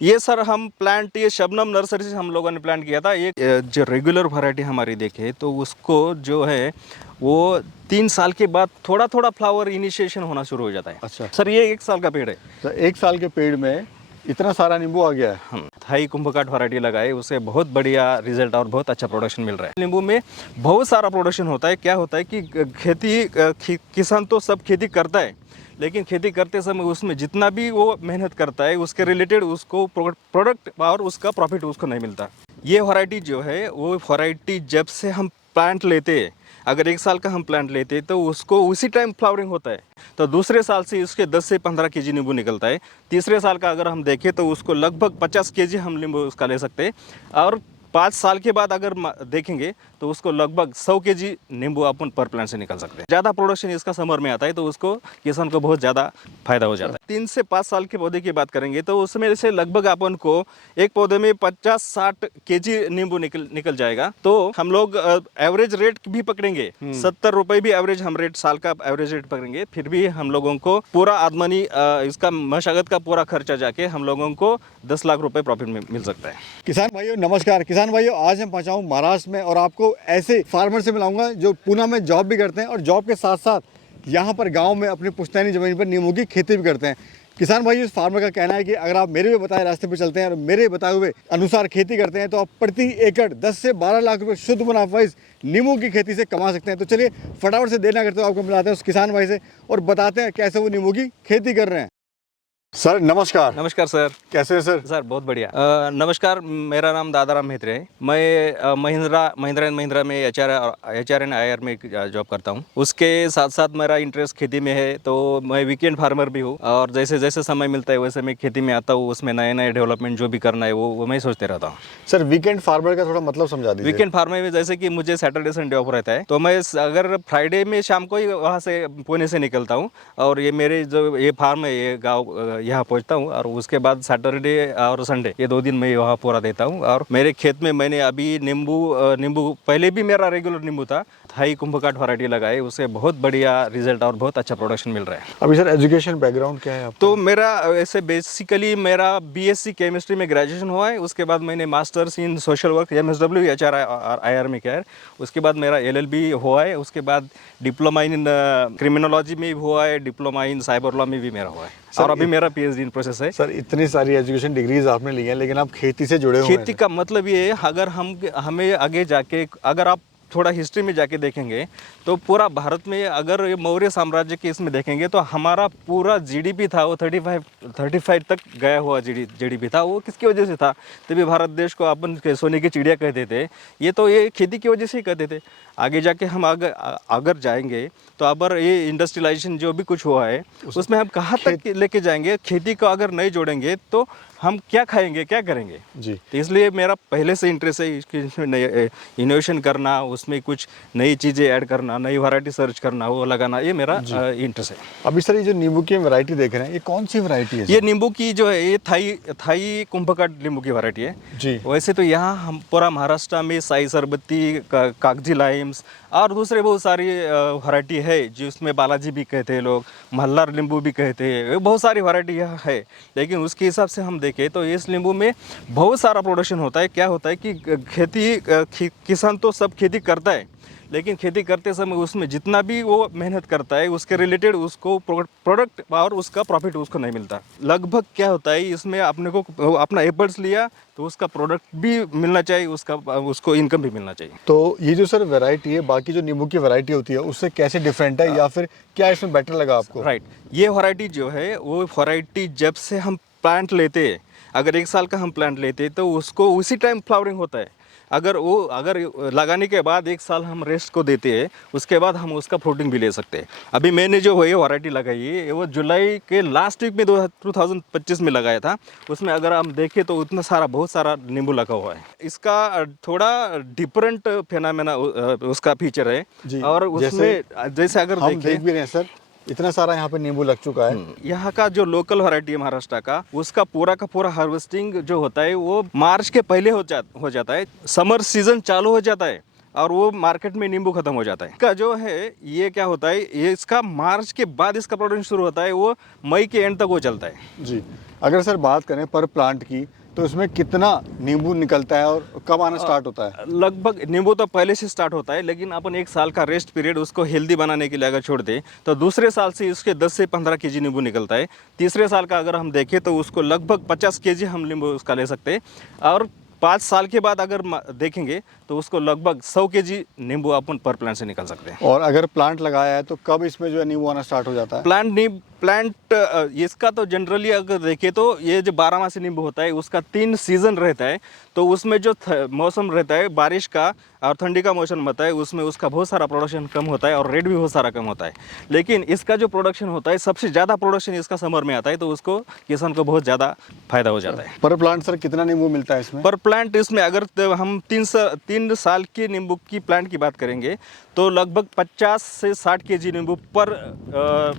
ये सर हम प्लांट ये शबनम नर्सरी से हम लोगों ने प्लांट किया था। एक जो रेगुलर वैरायटी हमारी देखे तो उसको जो है वो 3 साल के बाद थोड़ा थोड़ा फ्लावर इनिशिएशन होना शुरू हो जाता है। अच्छा सर ये 1 साल का पेड़ है। तो 1 साल के पेड़ में इतना सारा नींबू आ गया है। हम थाई कुंभकाट वैरायटी लगाए, उसे बहुत बढ़िया रिजल्ट और बहुत अच्छा प्रोडक्शन मिल रहा है। नींबू में बहुत सारा प्रोडक्शन होता है। क्या होता है कि किसान तो सब खेती करता है, लेकिन खेती करते समय उसमें जितना भी वो मेहनत करता है उसके रिलेटेड उसको प्रोडक्ट और उसका प्रॉफिट उसको नहीं मिलता। ये वैरायटी जो है वो वैरायटी जब से हम प्लांट लेते हैं, अगर 1 साल का हम प्लांट लेते हैं तो उसको उसी टाइम फ्लावरिंग होता है, तो दूसरे साल से उसके 10 से 15 केजी नींबू निकलता है। तीसरे साल का अगर हम देखें तो उसको लगभग 50 केजी हम नींबू उसका ले सकते हैं। और 5 साल के बाद अगर देखेंगे तो उसको लगभग 100 केजी नींबू अपन पर प्लांट से निकल सकते हैं। ज़्यादा प्रोडक्शन इसका समर में आता है तो उसको किसान को बहुत ज़्यादा फायदा हो जाता है। 3 से 5 साल के पौधे की बात करेंगे तो उसमें से लगभग अपन को एक पौधे में 50-60 केजी नींबू निकल जाएगा। तो हम लोग एवरेज रेट भी पकड़ेंगे, 70 रुपये भी एवरेज हम रेट साल का एवरेज रेट पकड़ेंगे, फिर भी हम लोगों को पूरा आदमनी इसका मशागत का पूरा खर्चा जाके हम लोगों को 10 लाख रुपए प्रॉफिट मिल सकता है। किसान भाइयों नमस्कार। किसान भाइयों आज हम पहुंचा हूं महाराष्ट्र में और आपको ऐसे फार्मर से मिलाऊंगा जो पूना में जॉब भी करते हैं और जॉब के साथ साथ यहाँ पर गांव में अपनी पुश्तैनी ज़मीन पर नींबू की खेती भी करते हैं। किसान भाई इस फार्मर का कहना है कि अगर आप मेरे हुए बताए रास्ते पर चलते हैं और मेरे बताए हुए अनुसार खेती करते हैं तो आप प्रति एकड़ 10 से 12 लाख रुपए शुद्ध मुनाफा इस नींबू की खेती से कमा सकते हैं। तो चलिए फटाफट से देर ना करते हुए आपको मिलाते हैं उस किसान भाई से और बताते हैं कैसे वो नींबू की खेती कर रहे हैं। सर नमस्कार। नमस्कार सर, कैसे हैं सर? सर बहुत बढ़िया। नमस्कार, मेरा नाम दादाराम मेहत्रे है। मैं महिंद्रा एंड महिंद्रा में एचआर एंड आईआर में जॉब करता हूँ। उसके साथ साथ मेरा इंटरेस्ट खेती में है, तो मैं वीकेंड फार्मर भी हूँ और जैसे जैसे समय मिलता है वैसे मैं खेती में आता हूँ। उसमें नए नए डेवलपमेंट जो भी करना है वो मैं सोचते रहता हूँ। सर वीकेंड फार्मर का थोड़ा मतलब समझा दीजिए। वीकेंड फार्मर में जैसे कि मुझे सैटरडे संडे ऑफ रहता है, तो मैं अगर फ्राइडे में शाम को ही वहाँ से पुणे से निकलता हूँ और ये मेरे जो ये फार्म है ये गाँव यहाँ पहुँचता हूँ और उसके बाद सैटरडे और संडे ये 2 दिन मैं वहाँ पूरा देता हूँ। और मेरे खेत में मैंने अभी नींबू पहले भी मेरा रेगुलर नींबू था, थाई कुंभकाट वैरायटी लगाए, उससे बहुत बढ़िया रिजल्ट और बहुत अच्छा प्रोडक्शन मिल रहा है। अभी सर एजुकेशन बैकग्राउंड क्या है आपका? तो मेरा ऐसे बेसिकली मेरा बीएससी केमिस्ट्री में ग्रेजुएशन हुआ है। उसके बाद मैंने masters in social work MSW HR IR में किया है। उसके बाद मेरा एलएलबी हुआ है। उसके बाद डिप्लोमा इन क्रिमिनोलॉजी में भी हुआ है, डिप्लोमा इन साइबर लॉ में भी मेरा हुआ है और अभी मेरा पीएचडी इन प्रोसेस है। सर इतनी सारी एजुकेशन डिग्रीज आपने ली हैं लेकिन आप खेती से जुड़े हुए हैं। खेती का मतलब ये है, अगर हमें आगे जाके अगर आप थोड़ा हिस्ट्री में जाके देखेंगे तो पूरा भारत में अगर ये मौर्य साम्राज्य के इसमें देखेंगे तो हमारा पूरा जीडीपी था वो 35 तक गया हुआ जीडीपी था। वो किसकी वजह से था? तभी भारत देश को अपन सोने की चिड़िया कहते थे। ये तो ये खेती की वजह से ही कहते थे। आगे जाके हम अगर जाएंगे तो अगर ये इंडस्ट्रियलाइजेशन जो भी कुछ हुआ है उसमें हम कहाँ तक लेके जाएंगे? खेती को अगर नहीं जोड़ेंगे तो हम क्या खाएंगे, क्या करेंगे जी। तो इसलिए मेरा पहले से इंटरेस्ट है इसमें इनोवेशन करना, उसमें कुछ नई चीज़ें ऐड करना, नई वैरायटी सर्च करना, वो लगाना, ये मेरा इंटरेस्ट है। अभी सर ये जो नींबू की वैरायटी देख रहे हैं ये कौन सी वैरायटी है? ये नींबू की जो है ये थाई कुंभकाट नींबू की वैरायटी है जी। वैसे तो यहाँ हम पूरा महाराष्ट्र में साई सरबत्ती, कागजी लाइम्स और दूसरे बहुत सारी वैरायटी है जिसमें बालाजी भी कहते हैं लोग, मल्हार नींबू भी कहते हैं, बहुत सारी वैरायटी यहाँ है। लेकिन उसके हिसाब से हम देखें तो इस नींबू में बहुत सारा प्रोडक्शन होता है। क्या होता है कि किसान तो सब खेती करता है, लेकिन खेती करते समय उसमें जितना भी वो मेहनत करता है उसके रिलेटेड उसको प्रोडक्ट और उसका प्रॉफिट उसको नहीं मिलता। लगभग क्या होता है इसमें अपने को अपना एफर्ट्स लिया तो उसका प्रोडक्ट भी मिलना चाहिए, उसको इनकम भी मिलना चाहिए। तो ये जो सर वैरायटी है बाकी जो नींबू की वैरायटी होती है उससे कैसे डिफरेंट है या फिर क्या इसमें बेटर लगा आपको? राइट, ये वैरायटी जो है वो वैरायटी जब से हम प्लांट लेते हैं, अगर 1 साल का हम प्लांट लेते हैं तो उसको उसी टाइम फ्लावरिंग होता है। अगर लगाने के बाद 1 साल हम रेस्ट को देते हैं उसके बाद हम उसका फ्रूटिंग भी ले सकते हैं। अभी मैंने जो ये वैरायटी लगाई है वो जुलाई के लास्ट वीक में 2025 में लगाया था। उसमें अगर हम देखें तो उतना बहुत सारा नींबू लगा हुआ है। इसका थोड़ा डिफरेंट फेनामेना उसका फीचर है और उसमें जैसे अगर हम देख भी रहे हैं सर इतना सारा यहाँ पे नींबू लग चुका है। यहाँ का जो लोकल वैरायटी है महाराष्ट्र का उसका पूरा का पूरा हार्वेस्टिंग जो होता है वो मार्च के पहले हो जाता है। समर सीजन चालू हो जाता है और वो मार्केट में नींबू खत्म हो जाता है। इसका जो है ये क्या होता है, ये इसका मार्च के बाद इसका प्रोडक्शन शुरू होता है, वो मई के एंड तक वो चलता है। जी। अगर सर बात करें पर प्लांट की, तो इसमें कितना नींबू निकलता है और कब आना स्टार्ट होता है? लगभग नींबू तो पहले से स्टार्ट होता है, लेकिन अपन एक साल का रेस्ट पीरियड उसको हेल्दी बनाने के लिए अगर छोड़ दें तो दूसरे साल से इसके 10 से 15 केजी नींबू निकलता है। तीसरे साल का अगर हम देखें तो उसको लगभग 50 केजी हम नींबू उसका ले सकते हैं। और 5 साल के बाद अगर देखेंगे तो उसको लगभग 100 केजी नींबू अपन पर प्लांट से निकल सकते हैं। और अगर प्लांट लगाया है तो कब इसमें जो है नींबू आना स्टार्ट हो जाता है? प्लांट इसका तो जनरली अगर देखें तो ये जो 12 मासी नींबू होता है उसका 3 सीज़न रहता है। तो उसमें जो मौसम रहता है बारिश का और ठंडी का मौसम होता है, उसमें उसका बहुत सारा प्रोडक्शन कम होता है और रेट भी बहुत सारा कम होता है। लेकिन इसका जो प्रोडक्शन होता है सबसे ज़्यादा प्रोडक्शन इसका समर में आता है, तो उसको किसान को बहुत ज़्यादा फायदा हो जाता है। पर प्लांट सर कितना नींबू मिलता है इसमें? पर प्लांट इसमें अगर हम 3 साल के नींबू की प्लांट की बात करेंगे तो लगभग 50 से 60 केजी नींबू पर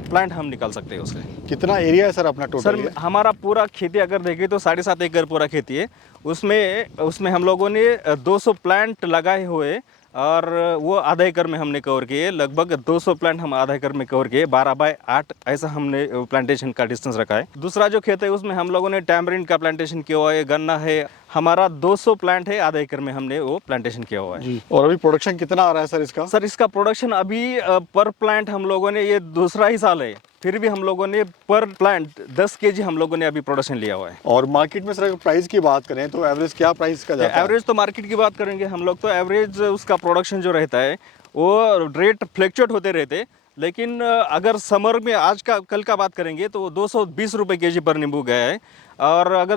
प्लांट हम निकाल सकते हैं उससे। कितना एरिया है सर अपना टोटल? सर हमारा पूरा खेती अगर देखें तो 7.5 एकड़ पूरा खेती है। उसमें हम लोगों ने 200 प्लांट लगाए हुए और वो आधा एकड़ में हमने कवर किए। लगभग 200 प्लांट हम आधा एकड़ में कवर किए, 12 बाय 8 ऐसा हमने प्लांटेशन का डिस्टेंस रखा है। दूसरा जो खेत है उसमें हम लोगों ने टैमरिंड का प्लांटेशन किया हुआ है, गन्ना है। हमारा 200 प्लांट है, आधा एकड़ में हमने वो प्लांटेशन किया हुआ है जी। और अभी प्रोडक्शन कितना आ रहा है सर इसका? सर इसका प्रोडक्शन अभी पर प्लांट हम लोगों ने, ये दूसरा ही साल है, फिर भी हम लोगों ने पर प्लांट 10 केजी हम लोगों ने अभी प्रोडक्शन लिया हुआ है। और मार्केट में सर अगर प्राइस की बात करें तो एवरेज क्या प्राइस का जाता है? एवरेज तो मार्केट की बात करेंगे हम लोग तो एवरेज उसका प्रोडक्शन जो रहता है वो रेट फ्लक्चुएट होते रहते। लेकिन अगर समर में आज का कल का बात करेंगे तो 220 रुपये केजी पर नींबू गया है। और अगर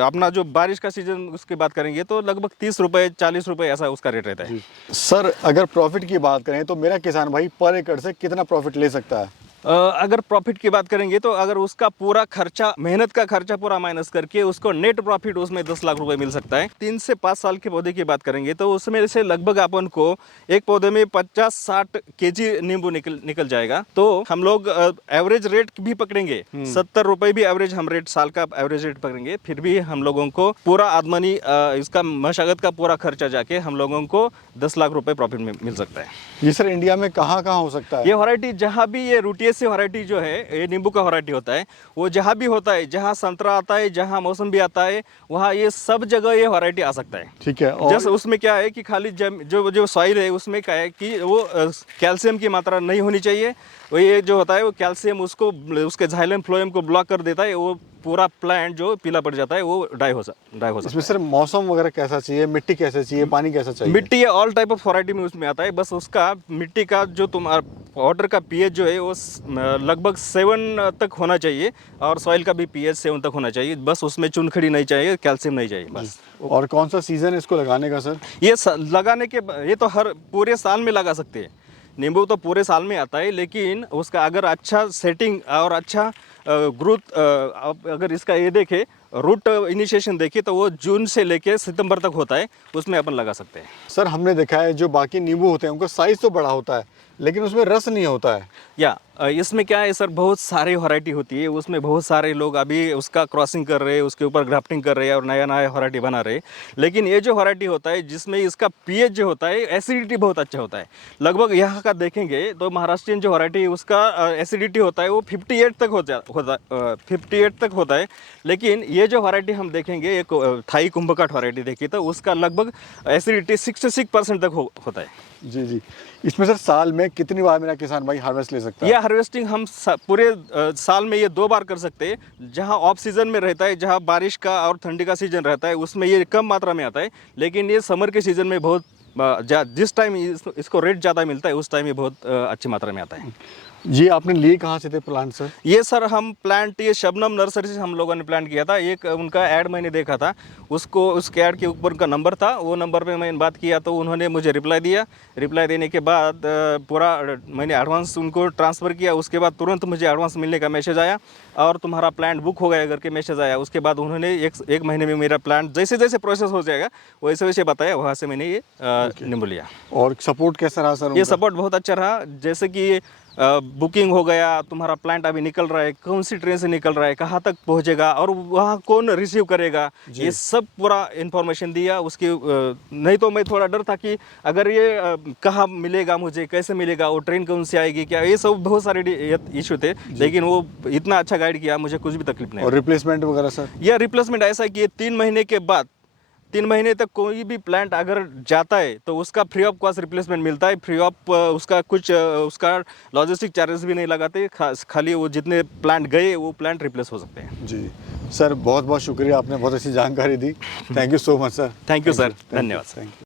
अपना जो बारिश का सीजन उसकी बात करेंगे तो लगभग 30 रुपये 40 रुपये ऐसा उसका रेट रहता है। सर अगर प्रॉफिट की बात करें तो मेरा किसान भाई पर एकड़ से कितना प्रॉफिट ले सकता है? अगर प्रॉफिट की बात करेंगे तो अगर उसका पूरा खर्चा, मेहनत का खर्चा पूरा माइनस करके उसको नेट प्रॉफिट उसमें 10 लाख रुपए मिल सकता है। 3 से 5 साल के पौधे की बात करेंगे तो उसमें से लगभग अपन को एक पौधे में 50-60 केजी नींबू निकल जाएगा। तो हम लोग एवरेज रेट भी पकड़ेंगे, 70 रुपये भी एवरेज हम रेट, साल का एवरेज रेट पकड़ेंगे, फिर भी हम लोगों को पूरा आदमनी इसका मशागत का पूरा खर्चा जाके हम लोगों को 10 लाख रुपए प्रॉफिट मिल सकता है। ये सर इंडिया में कहाँ कहाँ हो सकता है? ये वैरायटी जहाँ भी, ये रूटियेसी वैरायटी जो है, ये नींबू का वैरायटी होता है, वो जहाँ भी होता है, जहाँ संतरा आता है, जहाँ मौसम भी आता है, वहाँ ये सब जगह ये वैरायटी आ सकता है। ठीक है। और जैसे उसमें क्या है कि खाली जो सॉइल है उसमें क्या है कि वो कैल्शियम की मात्रा नहीं होनी चाहिए। वो ये जो होता है वो कैल्शियम उसको, उसके जाइलम फ्लोएम को ब्लॉक कर देता है, वो पूरा प्लांट जो पीला पड़ जाता है वो डाई हो सकता है। इसमें सर मौसम वगैरह कैसा चाहिए, मिट्टी कैसे चाहिए, पानी कैसा चाहिए? मिट्टी ये ऑल टाइप ऑफ वैरायटी में उसमें आता है। बस उसका मिट्टी का जो तुम्हारा वाटर का पीएच जो है वो लगभग 7 तक होना चाहिए और सॉइल का भी पीएच 7 तक होना चाहिए। बस उसमें चुनखड़ी नहीं चाहिए, कैल्शियम नहीं चाहिए बस। और कौन सा सीजन है इसको लगाने का सर? ये लगाने के ये तो हर पूरे साल में लगा सकते हैं। नींबू तो पूरे साल में आता है, लेकिन उसका अगर अच्छा सेटिंग और अच्छा ग्रोथ, अगर इसका ये देखें रूट इनिशिएशन देखें तो वो जून से लेके सितंबर तक होता है, उसमें अपन लगा सकते हैं। सर हमने देखा है जो बाकी नींबू होते हैं उनका साइज तो बड़ा होता है लेकिन उसमें रस नहीं होता है। या इसमें क्या है सर, बहुत सारी वैरायटी होती है, उसमें बहुत सारे लोग अभी उसका क्रॉसिंग कर रहे हैं, उसके ऊपर ग्राफ्टिंग कर रहे हैं और नया नया वैरायटी बना रहे हैं। लेकिन ये जो वैरायटी होता है जिसमें इसका पीएच जो होता है, एसिडिटी बहुत अच्छा होता है। लगभग यहाँ का देखेंगे तो महाराष्ट्रियन जो वैरायटी उसका एसिडिटी होता है वो 58 तक होता है। लेकिन ये जो वैरायटी हम देखेंगे, एक थाई कुंभकाठ वैरायटी देखी तो उसका लगभग एसिडिटी 66% तक होता है। जी जी। इसमें सर साल में कितनी बार मेरा किसान भाई हार्वेस्ट ले सकता है? ये हार्वेस्टिंग हम पूरे साल में ये 2 बार कर सकते हैं। जहाँ ऑफ सीजन में रहता है, जहाँ बारिश का और ठंडी का सीजन रहता है, उसमें ये कम मात्रा में आता है। लेकिन ये समर के सीजन में बहुत, जिस टाइम इसको रेट ज़्यादा मिलता है उस टाइम ये बहुत अच्छी मात्रा में आता है। जी आपने लिए कहाँ से थे प्लांट सर? ये सर हम प्लांट ये शबनम नर्सरी से हम लोगों ने प्लांट किया था। एक उनका ऐड मैंने देखा था, उसके ऐड के ऊपर उनका नंबर था, वो नंबर पे मैंने बात किया तो उन्होंने मुझे रिप्लाई दिया। रिप्लाई देने के बाद पूरा मैंने एडवांस उनको ट्रांसफ़र किया। उसके बाद तुरंत मुझे एडवांस मिलने का मैसेज आया और तुम्हारा प्लांट बुक हो गया करके मैसेज आया। उसके बाद उन्होंने एक महीने में मेरा प्लांट जैसे जैसे प्रोसेस हो जाएगा वैसे वैसे बताया, वहाँ से मैंने ये नींबू लिया। और सपोर्ट कैसा रहा सर? ये सपोर्ट बहुत अच्छा रहा। जैसे कि बुकिंग हो गया, तुम्हारा प्लांट अभी निकल रहा है, कौन सी ट्रेन से निकल रहा है, कहाँ तक पहुँचेगा और वहाँ कौन रिसीव करेगा, ये सब पूरा इन्फॉर्मेशन दिया। उसकी नहीं तो मैं थोड़ा डर था कि अगर ये कहाँ मिलेगा, मुझे कैसे मिलेगा, वो ट्रेन कौन सी आएगी, क्या, ये सब बहुत सारे इशू थे। लेकिन वो इतना अच्छा गाइड किया, मुझे कुछ भी तकलीफ नहीं और रिप्लेसमेंट वगैरह सर? यह रिप्लेसमेंट ऐसा है कि 3 महीने के बाद, 3 महीने तक कोई भी प्लांट अगर जाता है तो उसका फ्री ऑफ कॉस्ट रिप्लेसमेंट मिलता है। फ्री ऑफ उसका कुछ उसका लॉजिस्टिक चार्जेस भी नहीं लगाते, खाली वो जितने प्लांट गए वो प्लांट रिप्लेस हो सकते हैं। जी सर, बहुत बहुत शुक्रिया, आपने बहुत अच्छी जानकारी दी। Thank you so much sir. Thank you sir, धन्यवाद सर। Thank you.